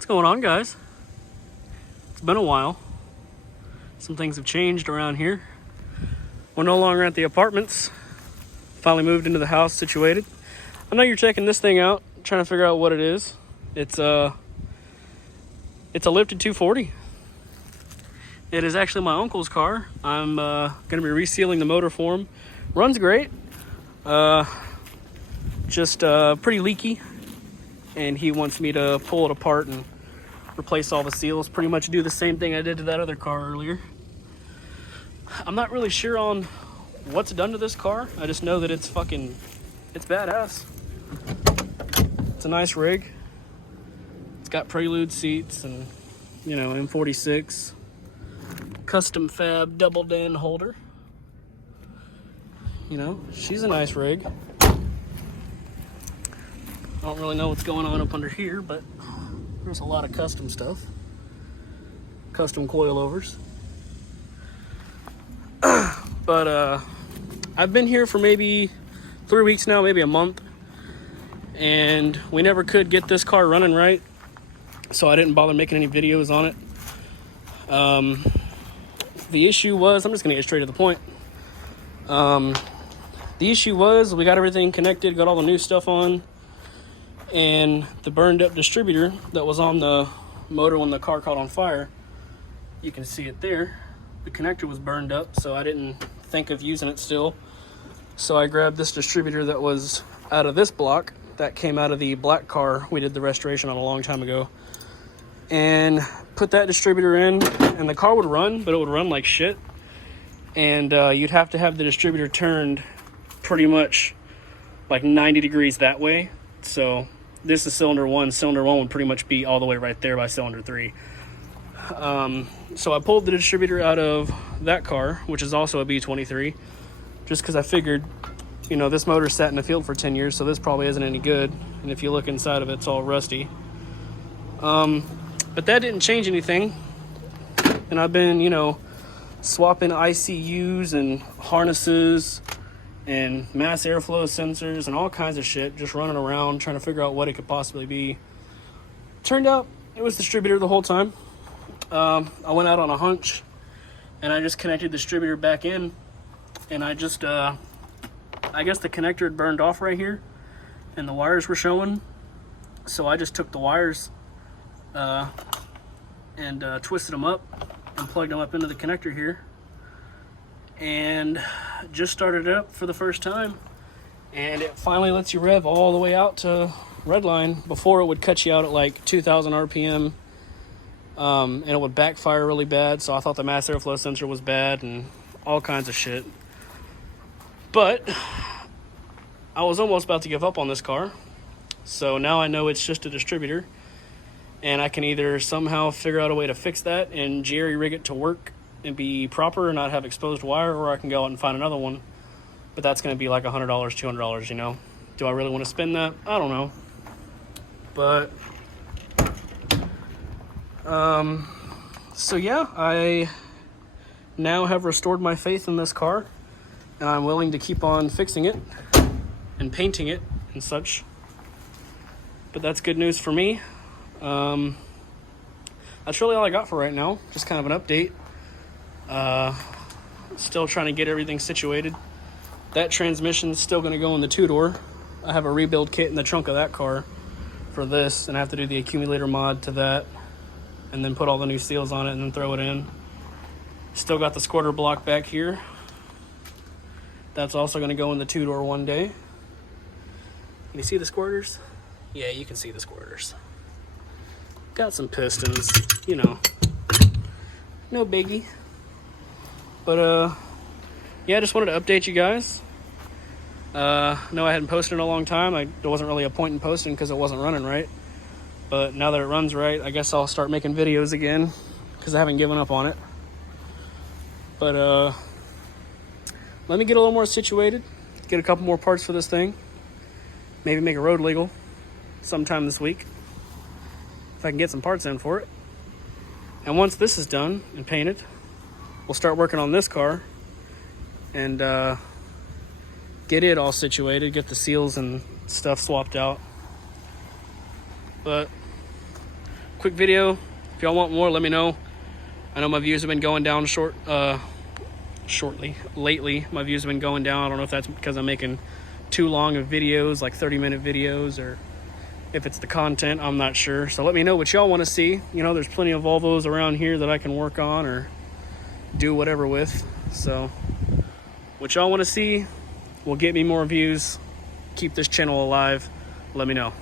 What's going on, guys? It's been a while. Some things have changed around here. We're no longer at the apartments. Finally moved into the house situated. I know you're checking this thing out, trying to figure out what it is. It's a lifted 240. It is actually my uncle's car. I'm going to be resealing the motor for him. Runs great. Just pretty leaky. And he wants me to pull it apart and replace all the seals. Pretty much do the same thing I did to that other car earlier. I'm not really sure on what's done to this car. I just know that it's badass. It's a nice rig. It's got Prelude seats and, you know, M46. Custom fab double den holder. You know, she's a nice rig. I don't really know what's going on up under here, but there's a lot of custom stuff. Custom coilovers. But I've been here for maybe 3 weeks now, maybe a month. And we never could get this car running right. So I didn't bother making any videos on it. The issue was, I'm just going to get straight to the point. The issue was we got everything connected, got all the new stuff on. And the burned up distributor that was on the motor when the car caught on fire, you can see it there. The connector was burned up, so I didn't think of using it still. So I grabbed this distributor that was out of this block that came out of the black car we did the restoration on a long time ago, and put that distributor in, and the car would run, but it would run like shit. And you'd have to have the distributor turned pretty much like 90 degrees that way. So this is cylinder one. Cylinder one would pretty much be all the way right there by cylinder three. So I pulled the distributor out of that car, which is also a B23, just because I figured, you know, this motor sat in the field for 10 years, so this probably isn't any good. And if you look inside of it, it's all rusty. But that didn't change anything. And I've been, you know, swapping ICUs and harnesses and mass airflow sensors and all kinds of shit, just running around trying to figure out what it could possibly be. Turned out it was the distributor the whole time. I went out on a hunch and I just connected the distributor back in, and I just I guess the connector had burned off right here and the wires were showing, so I just took the wires and twisted them up and plugged them up into the connector here, and just started it up for the first time, and it finally lets you rev all the way out to redline. Before, it would cut you out at like 2,000 RPM, and it would backfire really bad, so I thought the mass airflow sensor was bad and all kinds of shit. But I was almost about to give up on this car, so now I know it's just a distributor, and I can either somehow figure out a way to fix that and jerry rig it to work and be proper and not have exposed wire, or I can go out and find another one. But that's going to be like $100, $200, you know. Do I really want to spend that? I don't know. But so yeah, I now have restored my faith in this car, and I'm willing to keep on fixing it and painting it and such. But that's good news for me. That's really all I got for right now. Just kind of an update. Still trying to get everything situated. That transmission's still going to go in the two-door. I have a rebuild kit in the trunk of that car for this, and I have to do the accumulator mod to that, and then put all the new seals on it and then throw it in. Still got the squirter block back here. That's also going to go in the two-door one day. Can you see the squirters? Yeah, you can see the squirters. Got some pistons, you know, no biggie. But yeah, I just wanted to update you guys. No, I hadn't posted in a long time. There wasn't really a point in posting because it wasn't running right. But now that it runs right, I guess I'll start making videos again, because I haven't given up on it. But let me get a little more situated, get a couple more parts for this thing, maybe make it road legal sometime this week, if I can get some parts in for it. And once this is done and painted, we'll start working on this car and get it all situated, get the seals and stuff swapped out. But quick video. If y'all want more, let me know. I know my views have been going down lately. My views have been going down. I don't know if that's because I'm making too long of videos, like 30-minute videos, or if it's the content. I'm not sure. So let me know what y'all want to see. You know, there's plenty of Volvos around here that I can work on or do whatever with. So what y'all want to see will get me more views, keep this channel alive. Let me know.